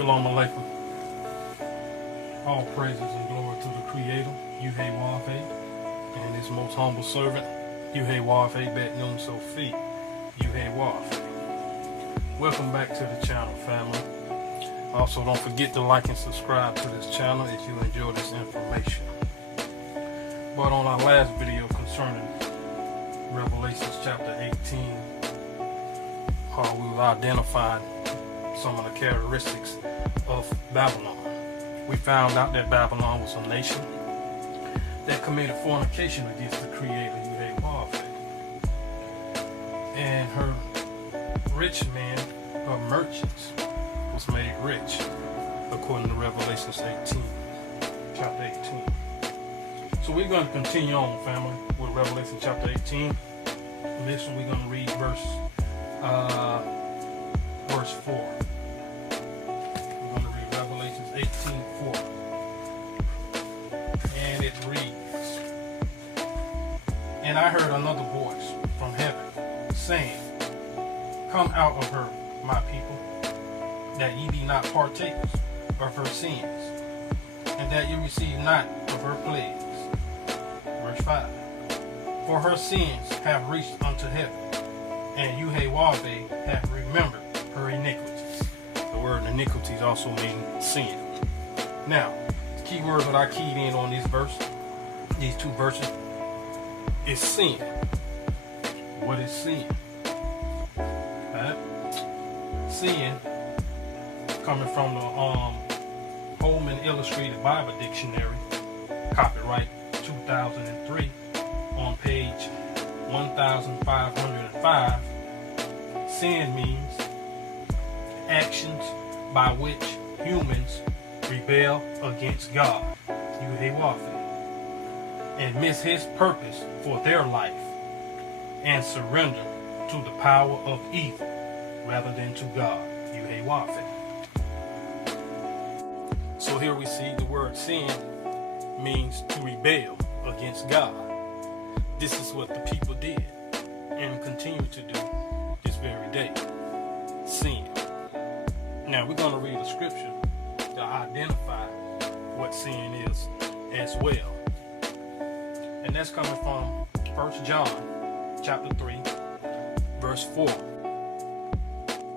Shalom Aleichem. All praises and glory to the Creator, Yabezbenyahweh, and His most humble servant, Yabez Ben Yahweh. Welcome back to the channel, family. Also, don't forget to like and subscribe to this channel if you enjoy this information. But on our last video concerning Revelation chapter 18, we will identify some of the characteristics of Babylon. We found out that Babylon was a nation that committed fornication against the Creator, Yabezbenyahweh. And her rich men, her merchants, was made rich, according to Revelation 18, chapter 18. So we're going to continue on, family, with Revelation chapter 18. And this one we're going to read verse 4. We're going to read Revelation 18:4. And it reads, "And I heard another voice from heaven, saying, Come out of her, my people, that ye be not partakers of her sins, and that ye receive not of her plagues." Verse 5. "For her sins have reached unto heaven, and Yahweh hath remembered her iniquities." The word iniquities also means sin. Now, the key words that I keyed in on this verse, these two verses, is sin. What is sin? Sin, coming from the Holman Illustrated Bible Dictionary, copyright 2003, on page 1505, sin means actions by which humans rebel against God, Yahweh, and miss His purpose for their life, and surrender to the power of evil rather than to God, Yahweh. So here we see the word sin means to rebel against God. This is what the people did and continue to do this very day. Sin. Now we're going to read a scripture to identify what sin is as well. And that's coming from 1 John chapter 3, verse 4.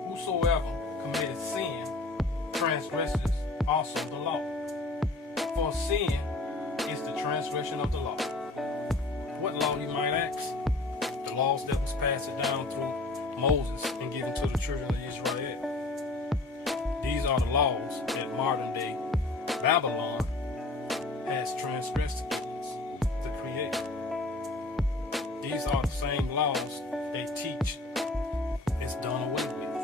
"Whosoever committeth sin transgresses also the law. For sin is the transgression of the law." What law, you might ask? The laws that was passed down through Moses and given to the children of Israel. These are the laws that modern day Babylon has transgressed against the Creator. These are the same laws they teach is done away with.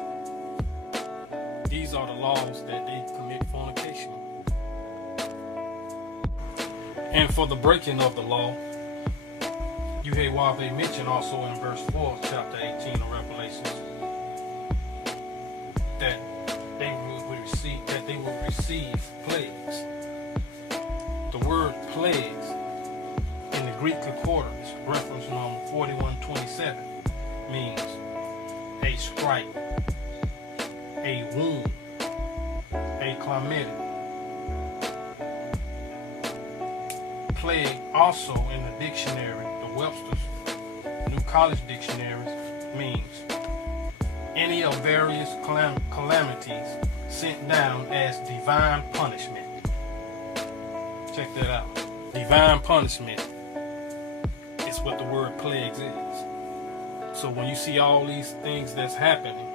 These are the laws that they commit fornication. And for the breaking of the law, Yahweh mentioned also in verse 4, chapter 18 of Revelation, that they will receive plagues. The word plagues in the Greek concordance, reference number 4127, means a stripe, a wound, a calamity. Plague also in the dictionary, the Webster's New College Dictionary, means any of various calamities sent down as divine punishment. Check that out. Divine punishment is what the word plagues is. So when you see all these things that's happening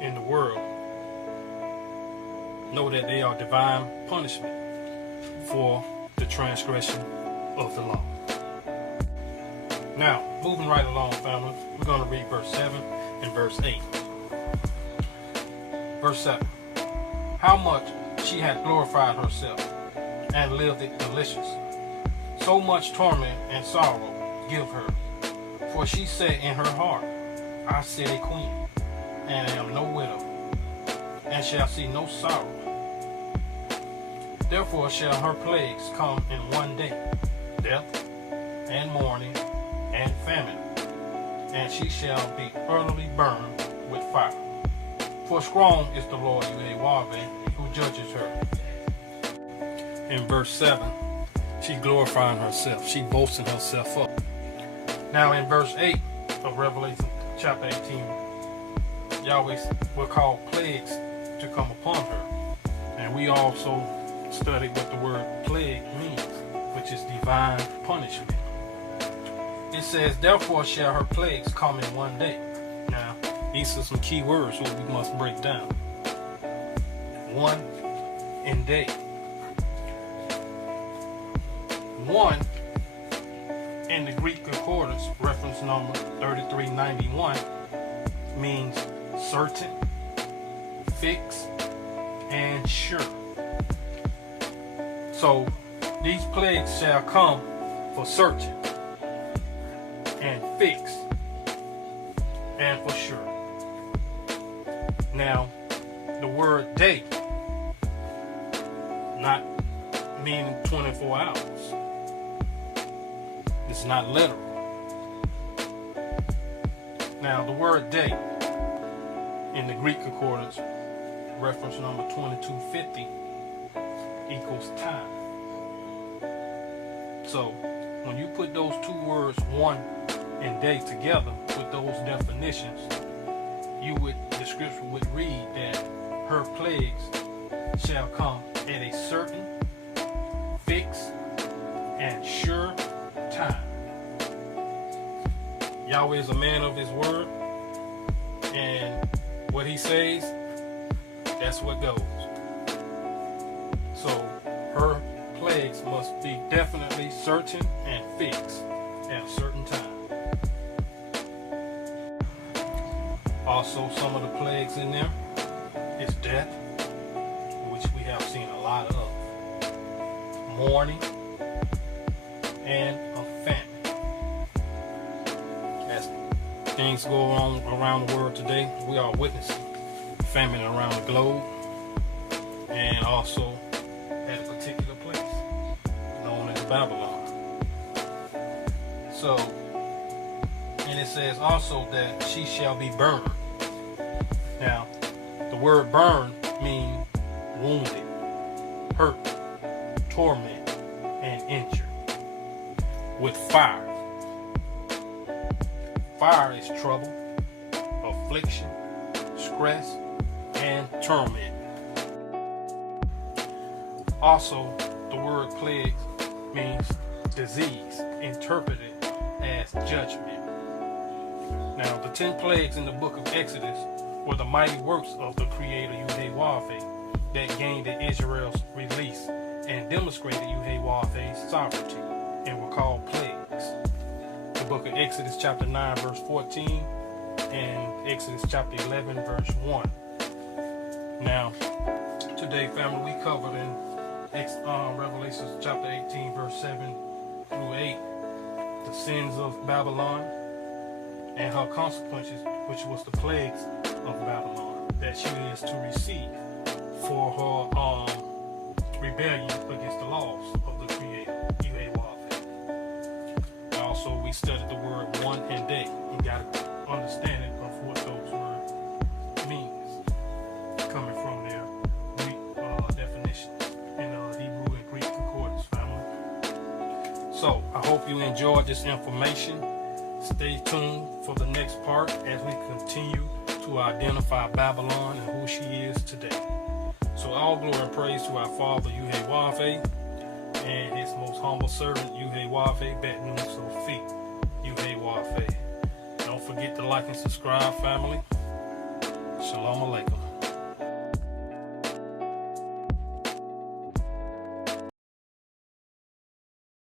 in the world, know that they are divine punishment for the transgression of the law. Now, moving right along, family, we're going to read verse 7 and verse 8. Verse 7. "How much she hath glorified herself, and lived it delicious. So much torment and sorrow give her. For she said in her heart, I sit a queen, and am no widow, and shall see no sorrow. Therefore shall her plagues come in one day, death, and mourning, and famine, and she shall be utterly burned with fire. For strong is the Lord Yahweh, who judges her. In verse 7, she glorifying herself. She boasting herself up. Now in verse 8 of Revelation chapter 18, Yahweh will call plagues to come upon her. And we also studied what the word plague means, which is divine punishment. It says, therefore shall her plagues come in one day. Now, these are some key words what we must break down. One and day. One in the Greek concordance, reference number 3391, means certain, fixed, and sure. So these plagues shall come for certain and fixed and for sure. Now, the word day, not meaning 24 hours. It's not literal. Now, the word day in the Greek concordance, reference number 2250, equals time. So, when you put those two words, one and day, together with those definitions, the scripture would read that her plagues shall come at a certain, fixed, and sure time. Yahweh is a man of his word, and what he says, that's what goes. So her plagues must be definitely certain and fixed at a certain time. Also, some of the plagues in there is death, which we have seen a lot of, mourning, and a famine. As things go on around the world today, we are witnessing famine around the globe, and also at a particular place known as Babylon. So, and it says also that she shall be burned. Now, the word burn means wounded, hurt, torment, and injured with fire. Fire is trouble, affliction, stress, and torment. Also, the word plague means disease, interpreted as judgment. Now, the 10 plagues in the book of Exodus were the mighty works of the Creator Yahweh that gained Israel's release and demonstrated Yahweh's sovereignty and were called plagues. The book of Exodus chapter 9 verse 14 and Exodus chapter 11 verse 1. Now, today, family, we covered in Revelation chapter 18 verse 7 through 8 the sins of Babylon and her consequences, which was the plagues of Babylon that she is to receive for her rebellion against the laws of the Creator, Yahweh. Also, we studied the word one and day. You got an understanding of what those words means, coming from their Greek definitions in Hebrew and Greek concordance, family. So, I hope you enjoyed this information. Stay tuned for the next part as we continue to identify Babylon and who she is today. So all glory and praise to our Father, Yahweh, and his most humble servant, Yahweh, Bet Nun Sophie, Yahweh. Don't forget to like and subscribe, family. Shalom Aleichem.